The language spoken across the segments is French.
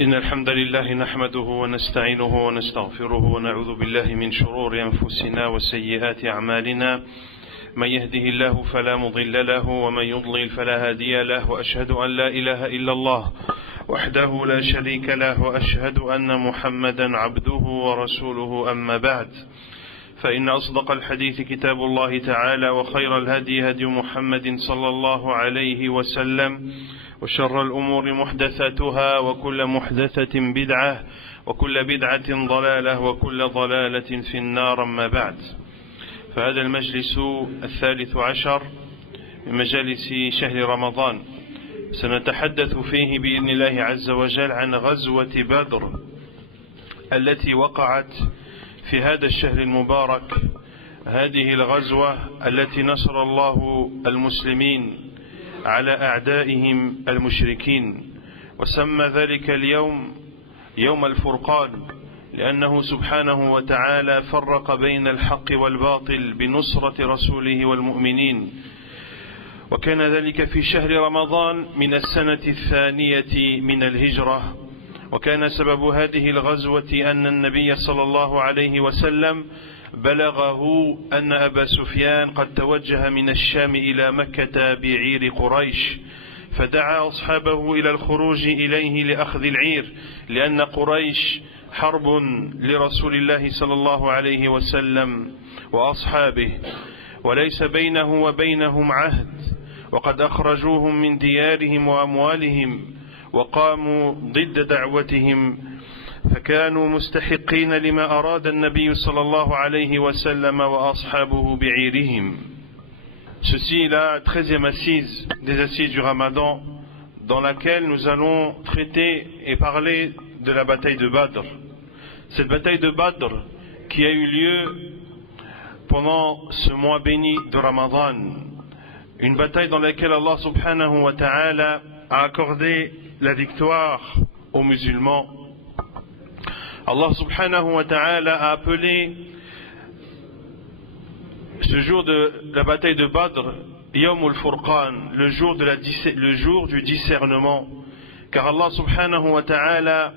إن الحمد لله نحمده ونستعينه ونستغفره ونعوذ بالله من شرور أنفسنا وسيئات أعمالنا من يهده الله فلا مضل له ومن يضلل فلا هادي له وأشهد أن لا إله إلا الله وحده لا شريك له وأشهد أن محمدا عبده ورسوله أما بعد فإن أصدق الحديث كتاب الله تعالى وخير الهدي هدي محمد صلى الله عليه وسلم وشر الأمور محدثاتها وكل محدثة بدعة وكل بدعة ضلالة وكل ضلالة في النار أما بعد. فهذا المجلس الثالث عشر من مجالس شهر رمضان سنتحدث فيه بإذن الله عز وجل عن غزوة بدر التي وقعت في هذا الشهر المبارك. هذه الغزوة التي نصر الله المسلمين على أعدائهم المشركين، وسمى ذلك اليوم يوم الفرقان لأنه سبحانه وتعالى فرق بين الحق والباطل بنصرة رسوله والمؤمنين، وكان ذلك في شهر رمضان من السنة الثانية من الهجرة. وكان سبب هذه الغزوة أن النبي صلى الله عليه وسلم بلغه أن أبا سفيان قد توجه من الشام إلى مكة بعير قريش، فدعا أصحابه إلى الخروج إليه لأخذ العير، لأن قريش حرب لرسول الله صلى الله عليه وسلم وأصحابه وليس بينه وبينهم عهد، وقد أخرجوهم من ديارهم وأموالهم وقاموا ضد دعوتهم، فكانوا مستحقين لما أراد النبي صلى الله عليه وسلم وأصحابه بعيرهم. Ceci est la 13e assise des assises du Ramadan, dans laquelle nous allons traiter et parler de la bataille de Badr. Cette bataille de Badr qui a eu lieu pendant ce mois béni de Ramadan, une bataille dans laquelle Allah subhanahu wa ta'ala a accordé la victoire aux musulmans. Allah subhanahu wa ta'ala a appelé ce jour de la bataille de Badr Yawm al-Furqan, le jour du discernement, car Allah subhanahu wa ta'ala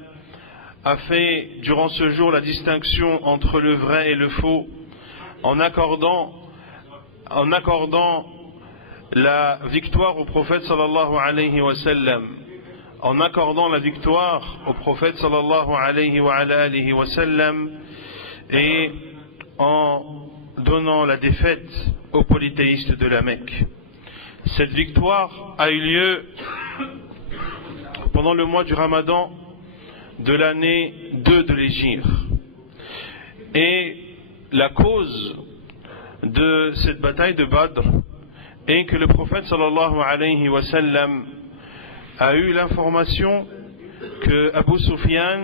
a fait durant ce jour la distinction entre le vrai et le faux, en accordant la victoire au prophète sallallahu alayhi wa sallam, en accordant la victoire au prophète sallallahu alayhi wa sallam, et en donnant la défaite aux polythéistes de la Mecque. Cette victoire a eu lieu pendant le mois du Ramadan de l'année 2 de l'Hégire. Et la cause de cette bataille de Badr est que le prophète sallallahu alayhi wa sallam a eu l'information que Abu Sufyan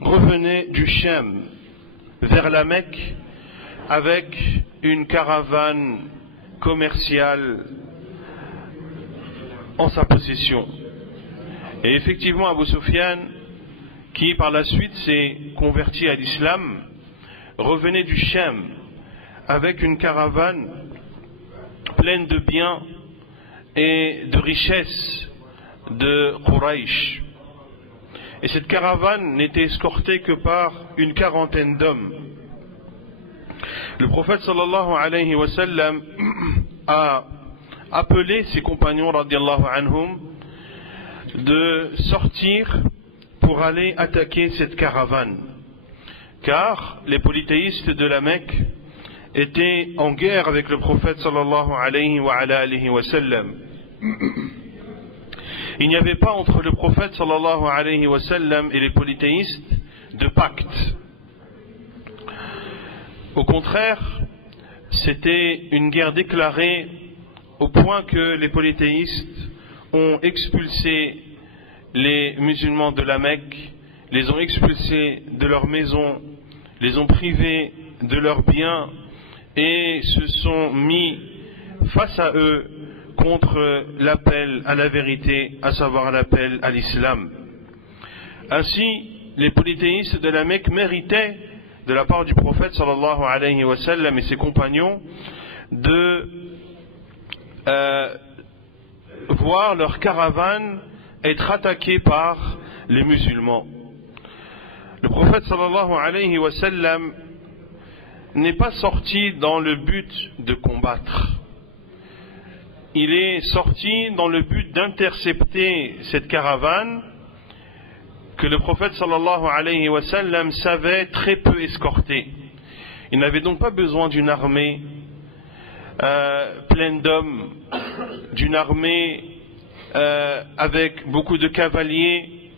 revenait du Sham vers la Mecque avec une caravane commerciale en sa possession. Et effectivement, Abu Sufyan, qui par la suite s'est converti à l'islam, revenait du Sham avec une caravane pleine de biens et de richesses de Quraysh. Et cette caravane n'était escortée que par une quarantaine d'hommes. Le prophète sallallahu alayhi wa sallam a appelé ses compagnons radiallahu anhum de sortir pour aller attaquer cette caravane, car les polythéistes de la Mecque étaient en guerre avec le prophète sallallahu alayhi wa sallam. Il n'y avait pas entre le prophète sallallahu alayhi wa sallam et les polythéistes de pacte. Au contraire, c'était une guerre déclarée au point que les polythéistes ont expulsé les musulmans de la Mecque, les ont expulsés de leurs maisons, les ont privés de leurs biens et se sont mis face à eux contre l'appel à la vérité, à savoir l'appel à l'islam. Ainsi, les polythéistes de la Mecque méritaient de la part du prophète sallallahu alayhi wa sallam et ses compagnons de voir leur caravane être attaqué par les musulmans. Le prophète sallallahu alayhi wa sallam n'est pas sorti dans le but de combattre. Il est sorti dans le but d'intercepter cette caravane que le prophète sallallahu alayhi wa sallam savait très peu escorter. Il n'avait donc pas besoin d'une armée pleine d'hommes, d'une armée avec beaucoup de cavaliers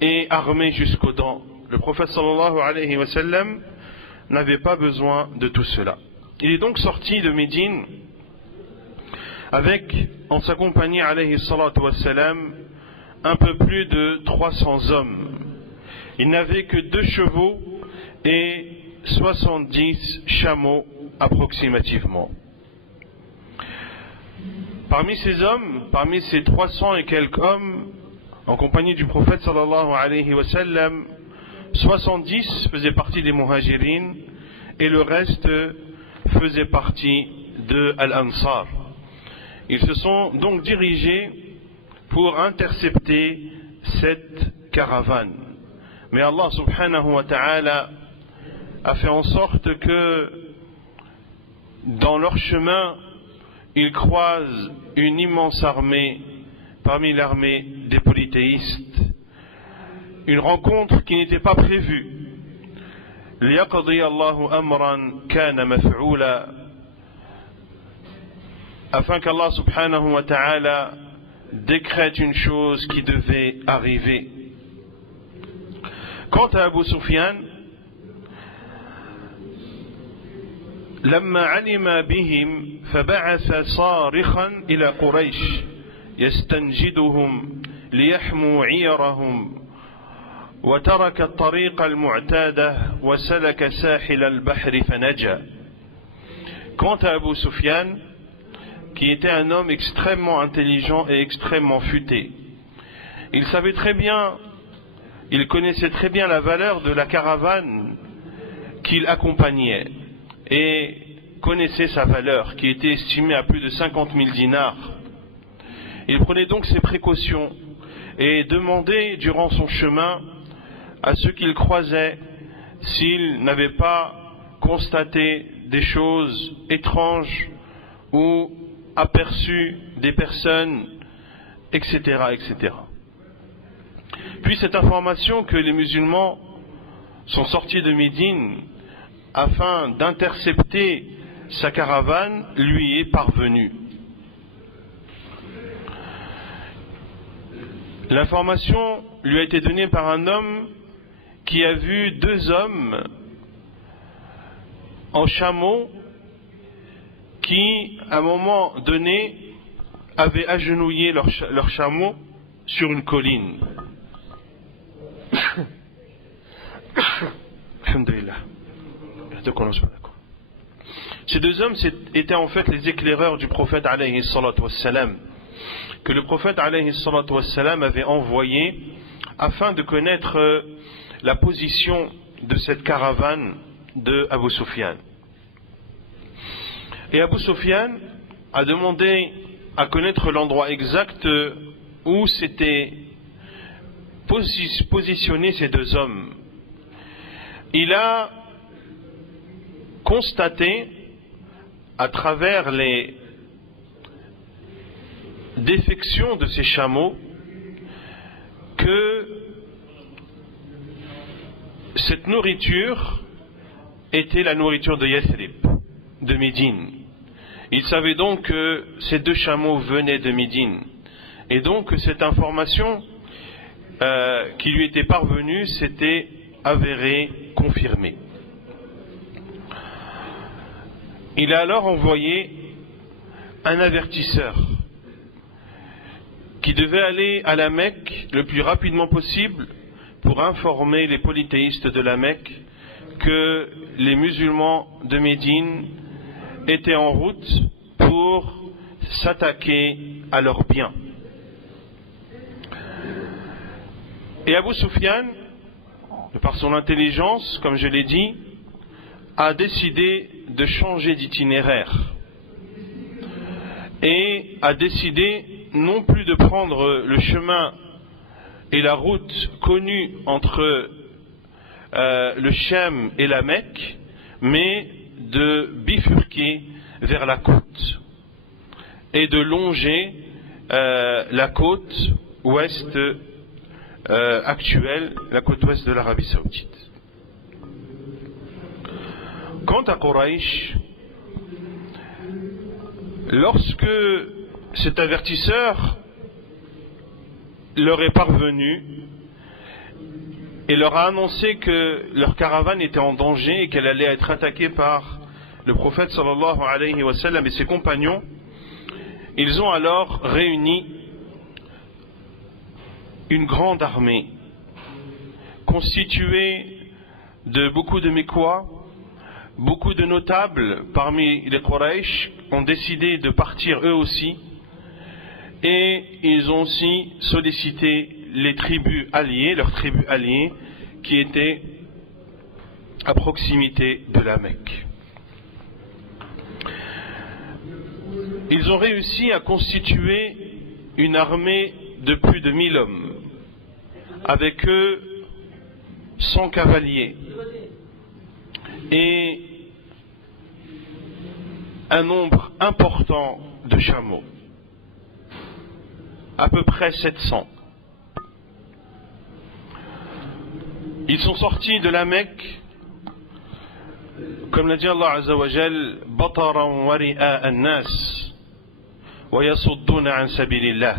et armés jusqu'aux dents. Le prophète sallallahu alayhi wa sallam n'avait pas besoin de tout cela. Il est donc sorti de Médine avec, en sa compagnie alayhi salatu wa salam, un peu plus de 300 hommes. Il n'avait que 2 chevaux et 70 chameaux approximativement. Parmi ces hommes, parmi ces 300 et quelques hommes, en compagnie du prophète sallallahu alayhi wa sallam, 70 faisaient partie des muhajirin et le reste faisait partie de Al-Ansar. Ils se sont donc dirigés pour intercepter cette caravane. Mais Allah subhanahu wa ta'ala a fait en sorte que dans leur chemin, ils croisent une immense armée parmi l'armée des polythéistes. Une rencontre qui n'était pas prévue. لِيَقْضِيَ اللَّهُ أَمْرًا كَانَ مَفْعُولًا, afin qu'Allah subhanahu wa ta'ala décrète une chose qui devait arriver. Quant à Abu Sufyan, لما علم بهم فبعث صارخا إلى قريش يستنجدهم ليحموا عيرهم وترك الطريق المعتادة وسلك ساحل البحر فنجا. Quant à Abu Sufyan, qui était un homme extrêmement intelligent et extrêmement futé, il savait très bien, il connaissait très bien la valeur de la caravane qu'il accompagnait et connaissait sa valeur qui était estimée à plus de 50 000 dinars. Il prenait donc ses précautions et demandait durant son chemin à ceux qu'il croisait s'ils n'avaient pas constaté des choses étranges ou aperçu des personnes, etc., etc. Puis cette information que les musulmans sont sortis de Médine afin d'intercepter sa caravane lui est parvenue. L'information lui a été donnée par un homme qui a vu 2 hommes en chameau qui, à un moment donné, avaient agenouillé leur chameau sur une colline. Alhamdulillah. Ces 2 hommes étaient en fait les éclaireurs du prophète alayhi salatu wassalam, que le prophète alayhi salatu wassalam avait envoyé afin de connaître la position de cette caravane de Abu Sufyan. Et Abu Sufyan a demandé à connaître l'endroit exact où s'étaient positionnés ces 2 hommes. Il a constaté à travers les défections de ces chameaux que cette nourriture était la nourriture de Yathrib, de Médine. Il savait donc que ces 2 chameaux venaient de Médine. Et donc cette information qui lui était parvenue s'était avérée confirmée. Il a alors envoyé un avertisseur qui devait aller à la Mecque le plus rapidement possible pour informer les polythéistes de la Mecque que les musulmans de Médine étaient en route pour s'attaquer à leurs biens. Et Abu Sufyan, par son intelligence, comme je l'ai dit, a décidé de changer d'itinéraire et a décidé non plus de prendre le chemin et la route connue entre le Cham et la Mecque, mais de bifurquer vers la côte et de longer la côte ouest actuelle, la côte ouest de l'Arabie Saoudite. Quant à Quraysh, lorsque cet avertisseur leur est parvenu et leur a annoncé que leur caravane était en danger et qu'elle allait être attaquée par le prophète sallallahu alayhi wa sallam et ses compagnons, ils ont alors réuni une grande armée constituée de beaucoup de Mécois. Beaucoup de notables parmi les Quraysh ont décidé de partir eux aussi, et ils ont aussi sollicité les tribus alliées, leurs tribus alliées, qui étaient à proximité de la Mecque. Ils ont réussi à constituer une armée de plus de 1000 hommes, avec eux 100 cavaliers et un nombre important de chameaux, à peu près 700. Ils sont sortis de la Mecque, comme l'a dit Allah Azza wa Jal, bataran wa ri'a an-nas wa yasudduna an sabilillah.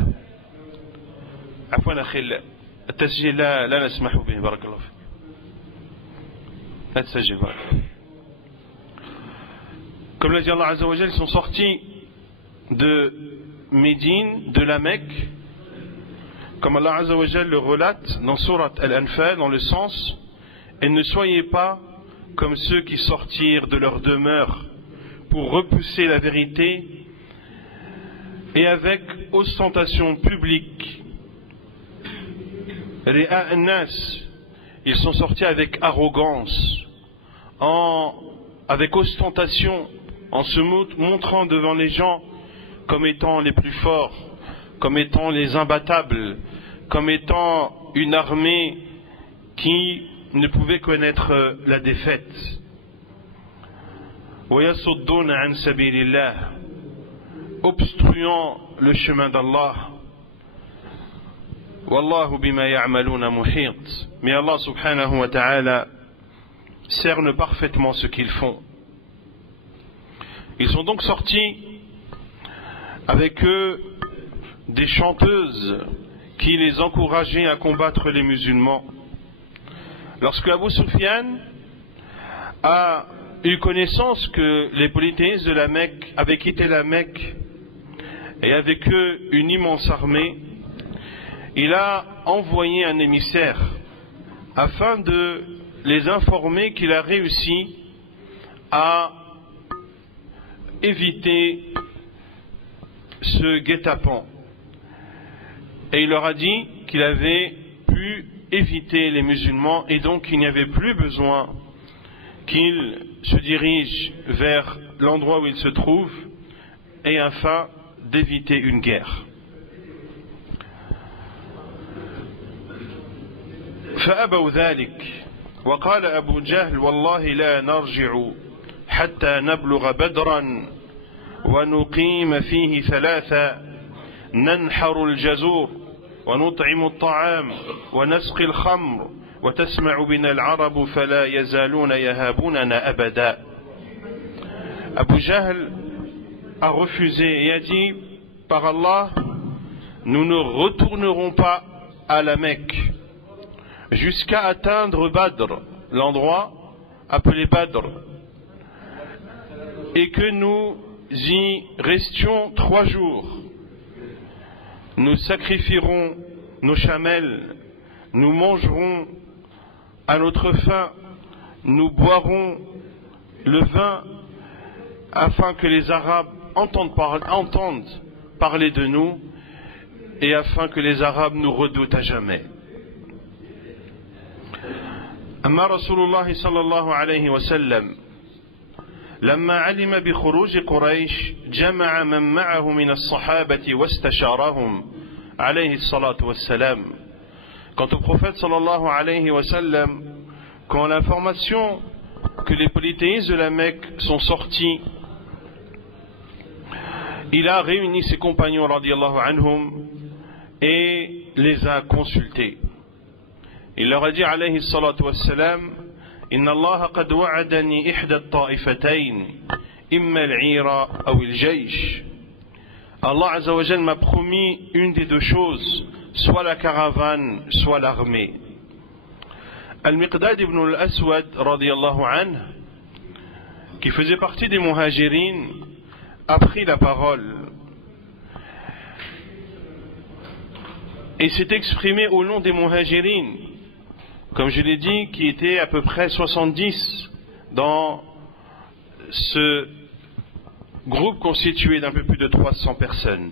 عفوا أخي التسجيل لا نسمح به بارك الله فيك. لا تسجل بارك الله. Comme l'a dit Allah Azza wa Jal, ils sont sortis de Médine, de la Mecque, comme Allah Azza wa Jal le relate dans Surat Al-Anfal, dans le sens: et ne soyez pas comme ceux qui sortirent de leur demeure pour repousser la vérité et avec ostentation publique. Ri'a an-nas, ils sont sortis avec arrogance, avec ostentation, en se montrant devant les gens comme étant les plus forts, comme étant les imbattables, comme étant une armée qui ne pouvait connaître la défaite. وَيَصُدُّونَ عَنْ سَبِيلِ اللَّهِ, obstruant le chemin d'Allah. وَاللَّهُ بِمَا يَعْمَلُونَ مُحِيطٌ, mais Allah subhanahu wa ta'ala cerne parfaitement ce qu'ils font. Ils sont donc sortis avec eux des chanteuses qui les encourageaient à combattre les musulmans. Lorsque Abu Sufyan a eu connaissance que les polythéistes de la Mecque avaient quitté la Mecque et avec eux une immense armée, il a envoyé un émissaire afin de les informer qu'il a réussi à éviter ce guet-apens. Et il leur a dit qu'il avait pu éviter les musulmans et donc il n'y avait plus besoin qu'ils se dirigent vers l'endroit où ils se trouvent et afin d'éviter une guerre. فأبوا ذلك وقال أبو جهل والله لا نرجع حتى نبلغ بدرا ونقيم فيه ثلاثة ننحر الجزور ونطعم الطعام ونسقي الخمر وتسمع بنا العرب فلا يزالون يهابوننا أبدا. Abu Jahl a refusé et a dit: par Allah, nous ne retournerons pas à la Mecque jusqu'à atteindre Badr, l'endroit appelé Badr, et que nous y restions 3 jours. Nous sacrifierons nos chamelles, nous mangerons à notre faim, nous boirons le vin afin que les Arabes entendent parler de nous et afin que les Arabes nous redoutent à jamais. أما رسول الله صلى الله عليه وسلم لما علم بخروج قريش جمع من معه من الصحابة واستشارهم عليه الصلاة والسلام Quant au prophète sallallahu alayhi wa sallam, quand l'information que les polythéistes de la Mecque sont sortis, il a réuni ses compagnons radiyallahu anhum et les a consultés. Il leur a dit alayhi salatu wassalam: Inna Allah qad wa'adani ihda at-ta'ifatayn, imma al-'ira aw al-jaysh. Allah azza wa jalla m'a promis une des deux choses, soit la caravane, soit l'armée. Al-Miqdad ibn al-Aswad radiyallahu anhu, qui faisait partie des muhajirin, a pris la parole et s'est exprimé au nom des muhajirin, comme je l'ai dit, qui étaient à peu près 70 dans ce groupe constitué d'un peu plus de 300 personnes.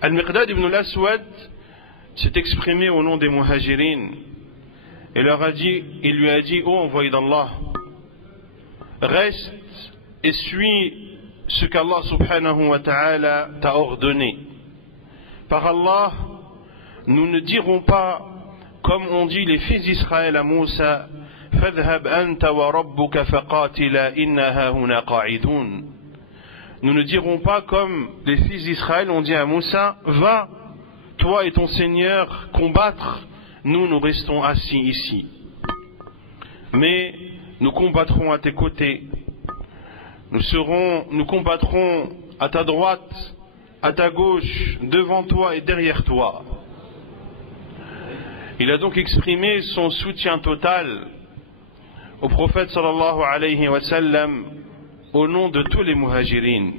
Al-Miqdad ibn al-Aswad s'est exprimé au nom des muhajirin et il lui a dit: ô envoyé d'Allah, reste et suis ce qu'Allah subhanahu wa ta'ala t'a ordonné. Par Allah, nous ne dirons pas comme ont dit les fils d'Israël à Moussa: fadhhab anta wa rabbuka faqatila inna hahuna qa'idun. Nous ne dirons pas comme les fils d'Israël ont dit à Moussa: va, toi et ton Seigneur, combattre, nous restons assis ici. Mais nous combattrons à tes côtés, nous combattrons à ta droite, à ta gauche, devant toi et derrière toi. Il a donc exprimé son soutien total au prophète sallallahu alayhi wa sallam au nom de tous les muhajirin.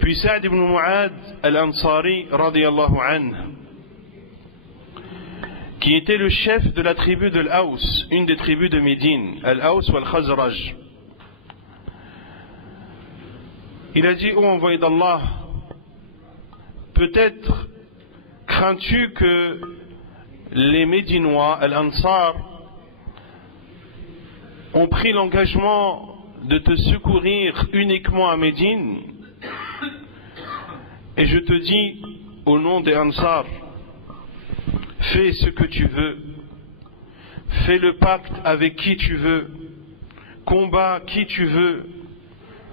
Puis Sa'd ibn Mu'ad al-Ansari radiyallahu anhu, qui était le chef de la tribu de l'Aws, une des tribus de Médine, al-Aws ou al-Khazraj. Il a dit: ô envoyé d'Allah, peut-être crains-tu que les Médinois, al-Ansar, ont pris l'engagement de te secourir uniquement à Médine? Et je te dis au nom des Ansar, fais ce que tu veux, fais le pacte avec qui tu veux, combat qui tu veux,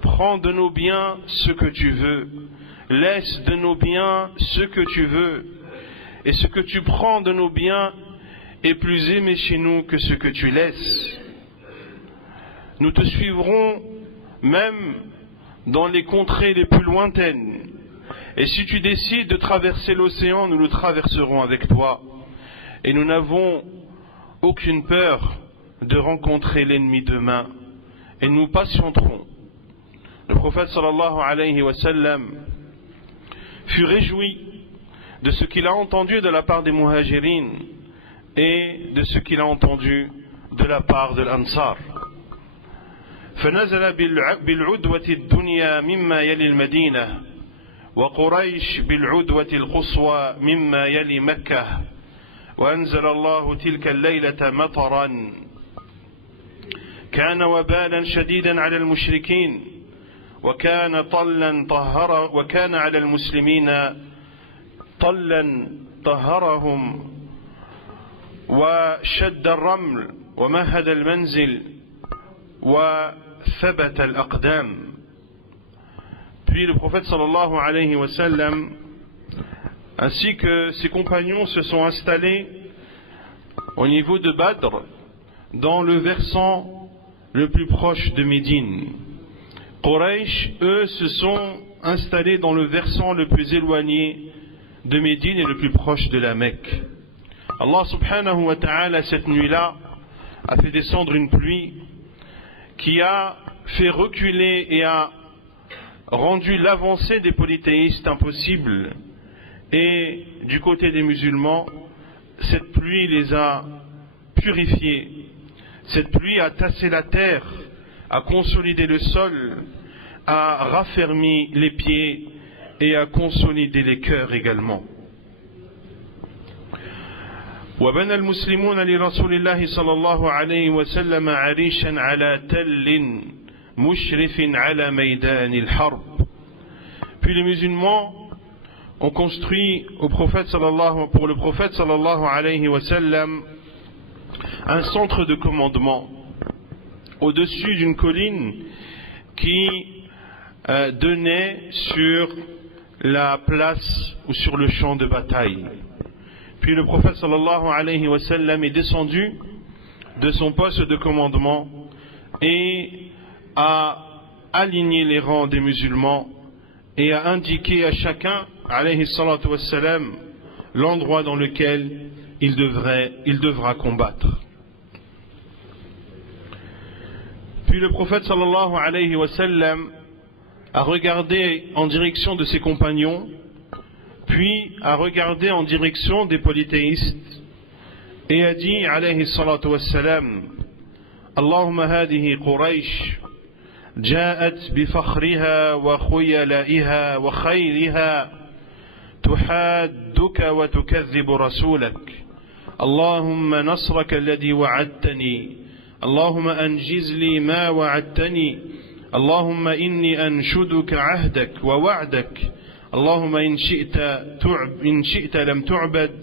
prends de nos biens ce que tu veux, laisse de nos biens ce que tu veux, et ce que tu prends de nos biens est plus aimé chez nous que ce que tu laisses. Nous te suivrons même dans les contrées les plus lointaines, et si tu décides de traverser l'océan, nous le traverserons avec toi, et nous n'avons aucune peur de rencontrer l'ennemi demain, et nous patienterons. Le prophète sallallahu alayhi wa sallam fut réjoui de ce qu'il a entendu de la part des muhajirin et de ce qu'il a entendu de la part de l'Ansar. فنزل بالعدوة الدنيا مما يلي المدينة وقريش بالعدوة القصوى مما يلي مكة وأنزل الله تلك الليلة مطرا كان وبالا شديدا على المشركين وكان على المسلمين طلا طهرهم وشد الرمل ومهد المنزل وثبت الأقدام. Puis le prophète sallallahu alayhi wa sallam ainsi que ses compagnons se sont installés au niveau de Badr, dans le versant le plus proche de Médine. Quraysh, eux, se sont installés dans le versant le plus éloigné de Médine et le plus proche de la Mecque. Allah subhanahu wa ta'ala, cette nuit-là, a fait descendre une pluie qui a fait reculer et a rendu l'avancée des polythéistes impossible. Et du côté des musulmans, cette pluie les a purifiés. Cette pluie a tassé la terre, a consolidé le sol, a raffermi les pieds et a consolidé les cœurs également. وبنى المسلمون لرسول الله صلى الله عليه وسلم عريشا على تل مشرف على ميدان الحرب. Puis les musulmans ont construit pour le prophète sallallahu alayhi wa sallam un centre de commandement au-dessus d'une colline qui donnait sur la place ou sur le champ de bataille. Puis le prophète sallallahu alayhi wa sallam est descendu de son poste de commandement et a aligné les rangs des musulmans et a indiqué à chacun alayhi salatu wa sallam l'endroit dans lequel il devra combattre. Puis le prophète sallallahu alayhi wa sallam a regardé en direction de ses compagnons, puis a regardé en direction des polythéistes et a dit alayhi salatu wa sallam: Allahumma hadihi Quraysh جاءت بفخرها وخيلائها وخيرها تحادك وتكذب رسولك اللهم نصرك الذي وعدتني اللهم أنجز لي ما وعدتني اللهم إني أنشدك عهدك ووعدك اللهم إن شئت لم تعبد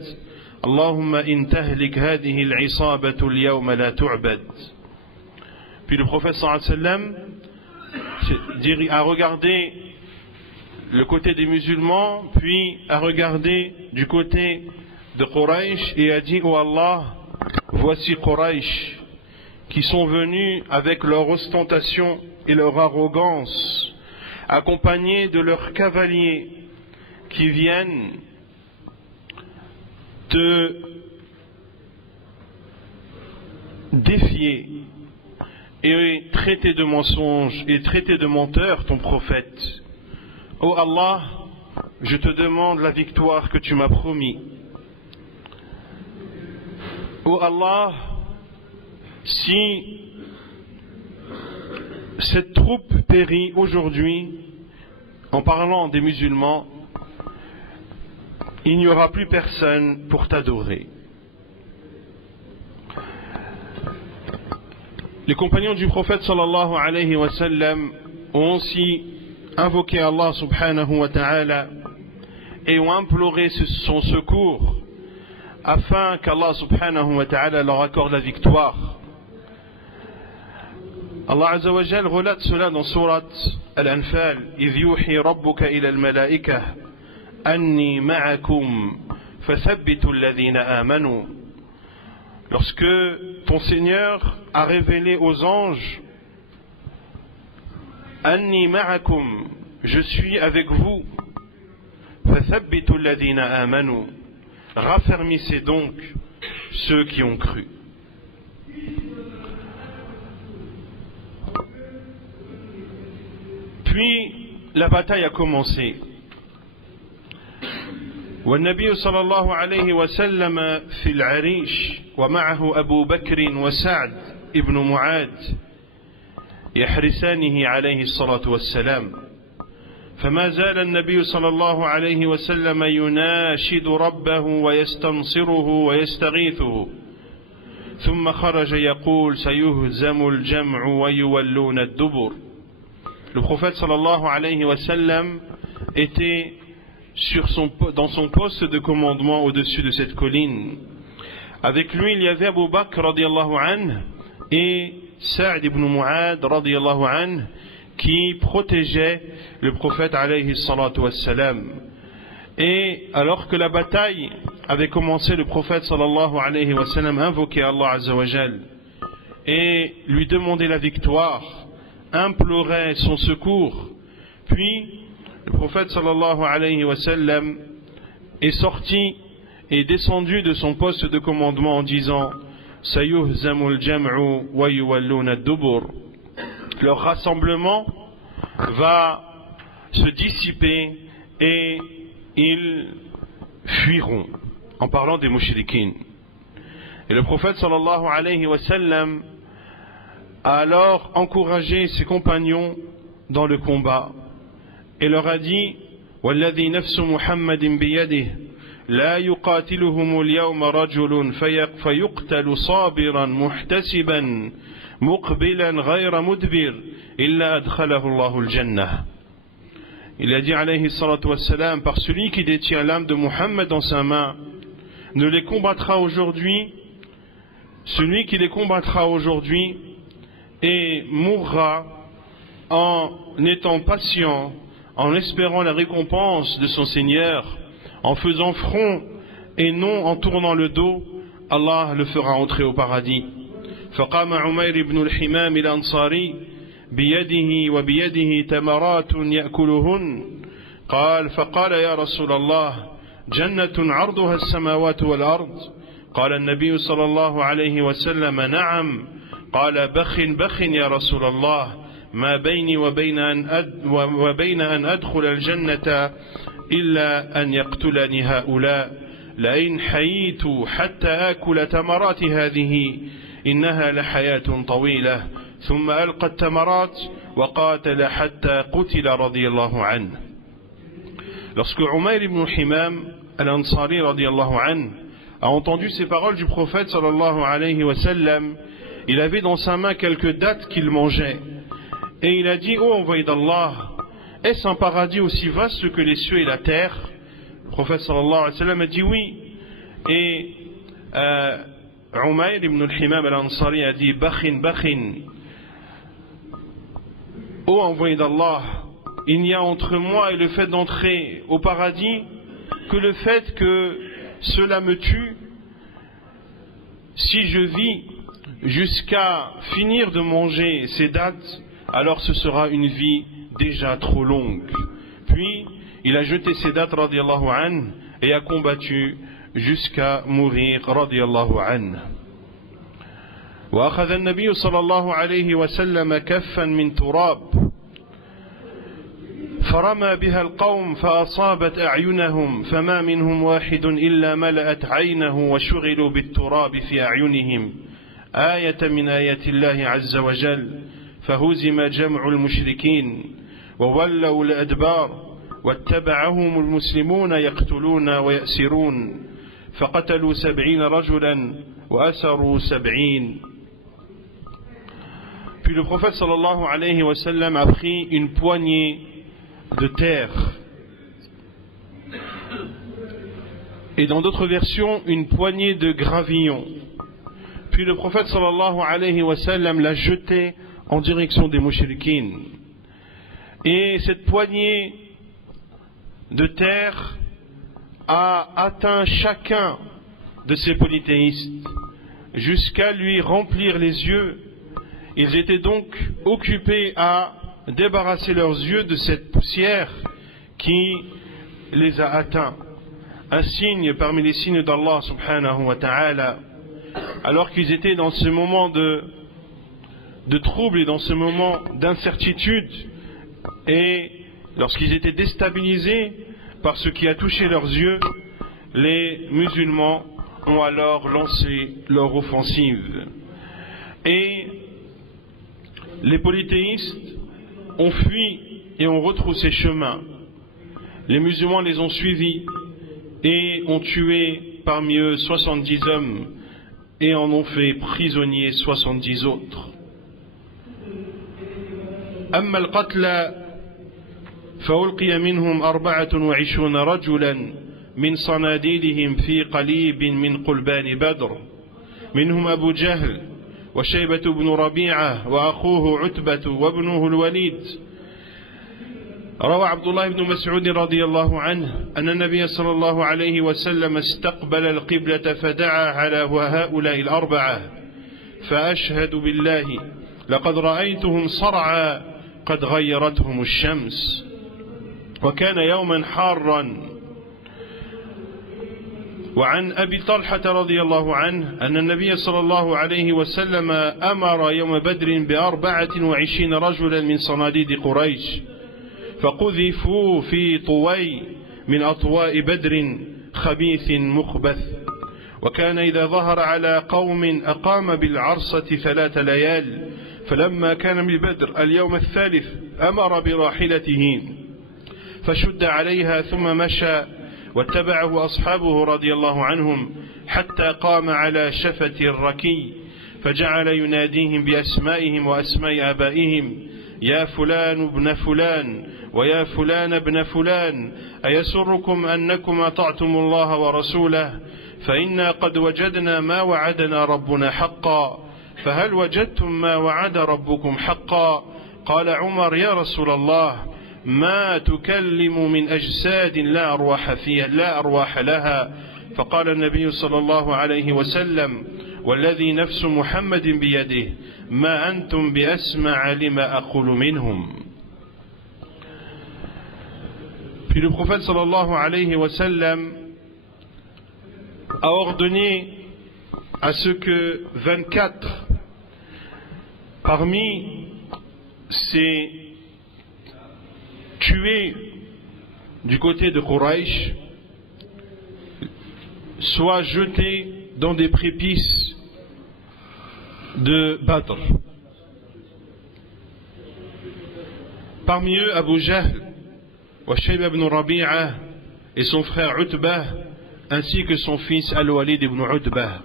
اللهم إن تهلك هذه العصابة اليوم لا تعبد. Puis le prophète sallallahu alayhi wa sallam a regardé le côté des musulmans, puis a regardé du côté de Quraysh et a dit: oh Allah, voici Quraysh qui sont venus avec leur ostentation et leur arrogance, accompagnés de leurs cavaliers qui viennent te défier et traiter de mensonge et traiter de menteur ton prophète. Oh Allah, je te demande la victoire que tu m'as promis. Oh Allah, si cette troupe périt aujourd'hui en parlant des musulmans, il n'y aura plus personne pour t'adorer. Les compagnons du prophète sallallahu alayhi wa sallam ont aussi invoqué Allah subhanahu wa ta'ala et ont imploré son secours afin qu'Allah subhanahu wa ta'ala leur accorde la victoire. Allah azza wa jal relate cela dans surat Al-Anfal: إذ يوحي ربك إلى الملائكة أني معكم فثبتوا الذين آمنوا. Lorsque ton Seigneur a révélé aux anges: Anni ma'akum, je suis avec vous. Fathabbitu alladhina amanu, raffermissez donc ceux qui ont cru. Puis la bataille a commencé. والنبي صلى الله عليه وسلم في العريش ومعه أبو بكر وسعد ابن معاذ يحرسانه عليه الصلاة والسلام فما زال النبي صلى الله عليه وسلم يناشد ربه ويستنصره ويستغيثه ثم خرج يقول سيهزم الجمع ويولون الدبر. Le prophète صلى الله عليه وسلم était dans son poste de commandement au-dessus de cette colline. Avec lui, il y avait Abu Bakr radiallahu anhu et Sa'd ibn Mu'ad radiallahu anhu qui protégeaient le prophète alayhi salatu wassalam. Et alors que la bataille avait commencé, le prophète sallallahu alayhi wa sallam invoquait Allah azza wa jal et lui demandait la victoire, implorait son secours. Puis le prophète sallallahu alayhi wa sallam est sorti et descendu de son poste de commandement en disant: Sayuhzamul jam'u wa yuwalluna ad-dubur. Leur rassemblement va se dissiper et ils fuiront, en parlant des mouchriquines. Et le prophète sallallahu alayhi wa sallam a alors encouragé ses compagnons dans le combat et leur a dit: Walladhi nafsu Muhammadin biyadihi la yuqatiluhum al-yawma rajulun fayuqtalu sabiran muhtasiban muqbilan ghayra mudbir illa adkhalahu Allahu al-jannah. Il a dit alayhi salatu wassalam, par celui qui détient l'âme de Muhammad dans sa main, ne les combattra aujourd'hui, celui qui les combattra aujourd'hui et mourra en étant patient, en espérant la récompense de son Seigneur, en faisant front et non en tournant le dos, Allah le fera entrer au paradis. فقام عمير بن الحمام الأنصاري بيده وبيده تمرات يأكلهن قال فقال يا رسول الله جنة عرضها السماوات والأرض قال النبي صلى الله عليه وسلم نعم قال بخ بخ يا رسول الله ما بيني وبين أن أدخل الجنة إلا أن يقتلني هؤلاء لئن حييت حتى آكل تمرات هذه إنها لحياة طويلة ثم ألقى التمرات وقاتل حتى قتل رضي الله عنه. Lorsque Umayr ibn Himam al-Ansari radiyallahu anhu a entendu ces paroles du prophète sallallahu alayhi wa sallam, il avait dans sa main quelques dattes qu'il mangeait et il a dit: ô envoyé d'Allah, est-ce un paradis aussi vaste que les cieux et la terre? Le prophète sallallahu alayhi wa sallam a dit oui. Et Umayr ibn al-Himam al-Ansari a dit: Bakhin, Bakhin, ô envoyé d'Allah, il n'y a entre moi et le fait d'entrer au paradis que le fait que cela me tue. Si je vis jusqu'à finir de manger ces dattes, alors ce sera une vie déjà trop longue. Puis il a jeté ses dattes radiyallahu anhu et a combattu jusqu'à mourir radiyallahu anhu. وأخذ النبي صلى الله عليه وسلم كفا من تراب فرمى بها القوم فأصابت أعينهم فما منهم واحد إلا ملأت عينه وشغلوا بالتراب في أعينهم آية من آيات الله عز وجل فهزم جمع المشركين وولوا الأدبار واتبعهم المسلمون يقتلون ويأسرون فقتلوا 70 رجلا وأسروا 70. Puis le prophète sallallahu alayhi wa sallam a pris une poignée de terre et dans d'autres versions une poignée de gravillon. Puis le prophète sallallahu alayhi wa sallam l'a jeté en direction des mouchriquines. Et cette poignée de terre a atteint chacun de ces polythéistes jusqu'à lui remplir les yeux. Ils étaient donc occupés à débarrasser leurs yeux de cette poussière qui les a atteints. Un signe parmi les signes d'Allah subhanahu wa ta'ala, alors qu'ils étaient dans ce moment de trouble et dans ce moment d'incertitude, et lorsqu'ils étaient déstabilisés par ce qui a touché leurs yeux, les musulmans ont alors lancé leur offensive. Et les polythéistes ont fui et ont retroussé chemin. Les musulmans les ont suivis et ont tué parmi eux 70 hommes et en ont fait prisonniers 70 autres. أما القتلى فألقي منهم 24 رجلا من صناديدهم في قليب من قلبان بدر منهم أبو جهل وشيبة بن ربيعة وأخوه عتبة وابنه الوليد. روى عبد الله بن مسعود رضي الله عنه أن النبي صلى الله عليه وسلم استقبل القبلة فدعا على هؤلاء الأربعة فأشهد بالله لقد رأيتهم صرعى قد غيرتهم الشمس وكان يوما حارا. وعن أبي طلحة رضي الله عنه أن النبي صلى الله عليه وسلم أمر يوم بدر ب24 رجلا من صناديد قريش فقذفوا في طوي من أطواء بدر خبيث مخبث وكان إذا ظهر على قوم أقام بالعرصة 3 ليال فلما كان ببدر اليوم الثالث أمر براحلته فشد عليها ثم مشى واتبعه أصحابه رضي الله عنهم حتى قام على شفة الركي فجعل يناديهم بأسمائهم وأسماء آبائهم يا فلان ابن فلان ويا فلان ابن فلان أيسركم أنكم أطعتم الله ورسوله فإنا قد وجدنا ما وعدنا ربنا حقا فهل وجدتم ما وعد ربكم حقا قال عمر يا رسول الله ما تكلم من أجساد لا أرواح فيها لا أرواح لها فقال النبي صلى الله عليه وسلم والذي نفس محمد بيده ما أنتم بأسمع لما أقول منهم. Puis le prophète sallallahu alayhi wa sallam a ordonné à ce que 24 parmi ces tués du côté de Quraysh soient jetés dans des prépices de Badr. Parmi eux, Abu Jahl, Shayba ibn Rabi'a et son frère Utbah, ainsi que son fils Al-Walid ibn Utbah.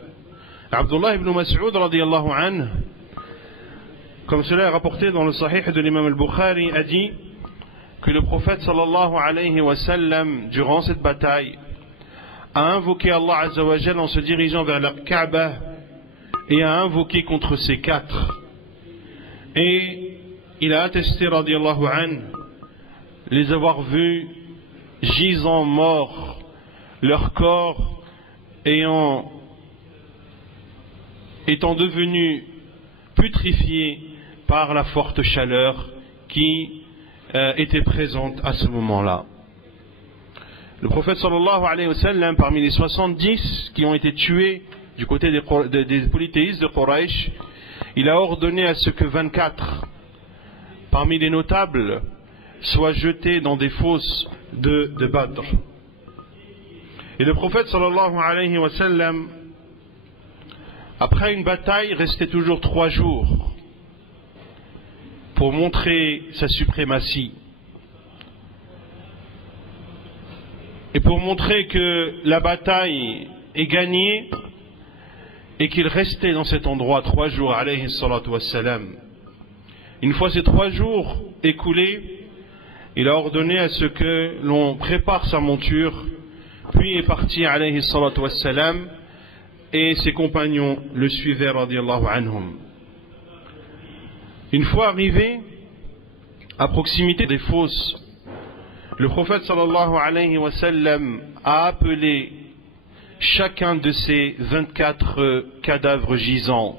Abdullah ibn Mas'ud radiyallahu anhu, comme cela est rapporté dans le Sahih de l'imam al-Bukhari, a dit que le prophète sallallahu alayhi wa sallam, durant cette bataille, a invoqué Allah Azza wa Jal en se dirigeant vers la Kaaba et a invoqué contre ces quatre. Et il a attesté radiyallahu anhu les avoir vus gisant morts, leur corps étant devenus putrifiés par la forte chaleur qui était présente à ce moment-là. Le prophète sallallahu alayhi wa sallam, parmi les 70 qui ont été tués du côté des polythéistes de Quraysh, il a ordonné à ce que 24 parmi les notables soient jetés dans des fosses de Badr. Et le prophète sallallahu alayhi wa sallam, après une bataille, restait toujours 3 jours pour montrer sa suprématie et pour montrer que la bataille est gagnée et qu'il restait dans cet endroit 3 jours alayhi salatu wassalam. Une fois ces 3 jours écoulés, il a ordonné à ce que l'on prépare sa monture, puis est parti alayhi salatu wassalam et ses compagnons le suivaient radiyallahu anhum. Une fois arrivé à proximité des fosses, le prophète sallallahu alayhi wa sallam a appelé chacun de ces 24 cadavres gisants.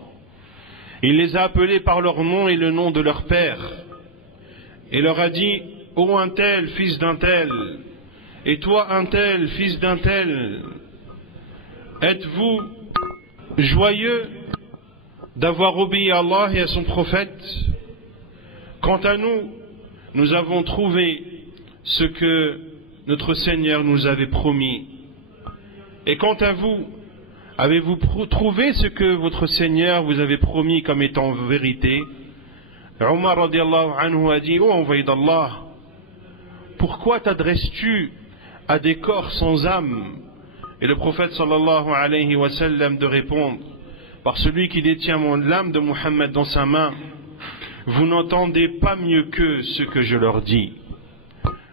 Il les a appelés par leur nom et le nom de leur père et leur a dit: ô un tel, fils d'un tel, et toi un tel, fils d'un tel, êtes-vous joyeux d'avoir obéi à Allah et à son prophète? Quant à nous, nous avons trouvé ce que notre Seigneur nous avait promis. Et quant à vous, avez-vous trouvé ce que votre Seigneur vous avait promis comme étant vérité? Omar radiallahu anhu a dit: ô envoyé d'Allah, pourquoi t'adresses-tu à des corps sans âme? Et le prophète sallallahu alayhi wa sallam de répondre: par celui qui détient l'âme de Muhammad dans sa main, vous n'entendez pas mieux que ce que je leur dis.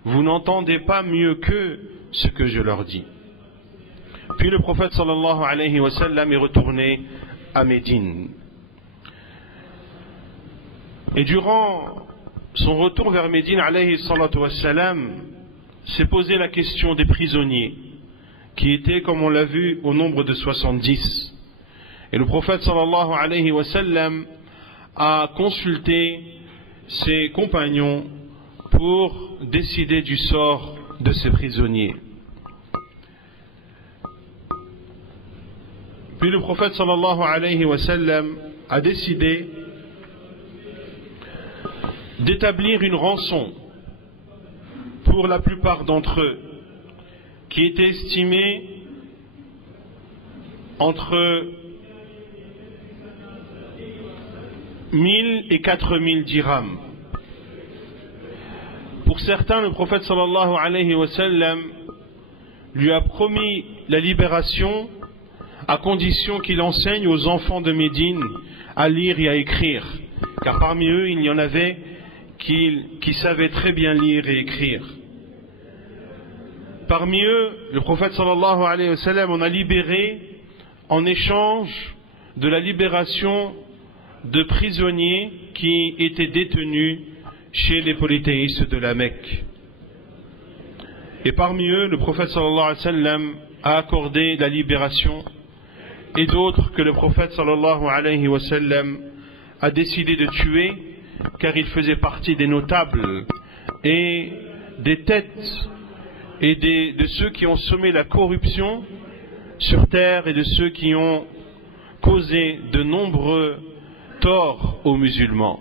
Vous n'entendez pas mieux que ce que je leur dis. Puis le prophète sallallahu alayhi wa sallam est retourné à Médine. Et durant son retour vers Médine alayhi salatu wa sallam, s'est posé la question des prisonniers, qui étaient, comme on l'a vu, au nombre de 70. Et le prophète sallallahu alayhi wa sallam a consulté ses compagnons pour décider du sort de ces prisonniers. Puis le prophète sallallahu alayhi wa sallam a décidé d'établir une rançon pour la plupart d'entre eux, qui était estimée entre 1000 et 4000 dirhams. Pour certains, le prophète sallallahu alayhi wa sallam lui a promis la libération à condition qu'il enseigne aux enfants de Médine à lire et à écrire, car parmi eux il y en avait qui savaient très bien lire et écrire. Parmi eux, le prophète sallallahu alayhi wa sallam en a libéré en échange de la libération de prisonniers qui étaient détenus chez les polythéistes de la Mecque. Et parmi eux, le prophète sallallahu alayhi wa sallam a accordé la libération, et d'autres que le prophète sallallahu alayhi wa sallam a décidé de tuer, car ils faisaient partie des notables et des têtes et de ceux qui ont semé la corruption sur terre et de ceux qui ont causé de nombreux torts aux musulmans.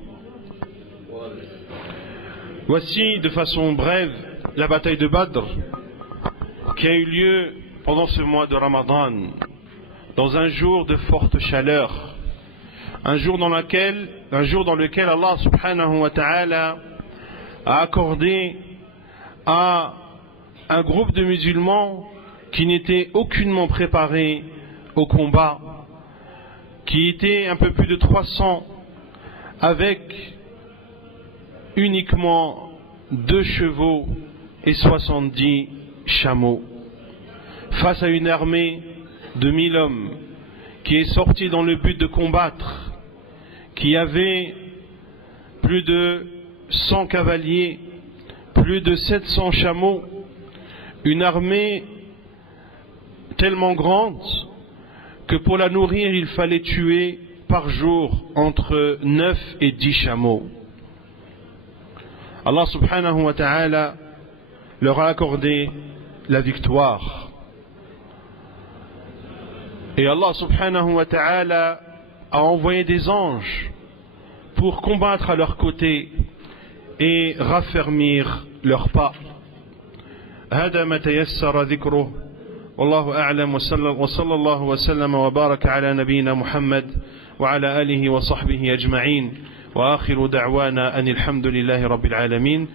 Voici de façon brève la bataille de Badr qui a eu lieu pendant ce mois de Ramadan, dans un jour de forte chaleur, un jour dans lequel Allah subhanahu wa ta'ala a accordé à un groupe de musulmans qui n'étaient aucunement préparés au combat, qui étaient un peu plus de 300, avec uniquement 2 chevaux et 70 chameaux, face à une armée de 1000 hommes qui est sortie dans le but de combattre, qui avait plus de 100 cavaliers, plus de 700 chameaux, une armée tellement grande que pour la nourrir il fallait tuer par jour entre 9 et 10 chameaux. Allah subhanahu wa ta'ala leur a accordé la victoire. Et Allah subhanahu wa ta'ala a envoyé des anges pour combattre à leur côté et raffermir leurs pas. هذا ما تيسر ذكره والله أعلم وصلى الله وسلم وبارك على نبينا محمد وعلى آله وصحبه أجمعين وآخر دعوانا أن الحمد لله رب العالمين.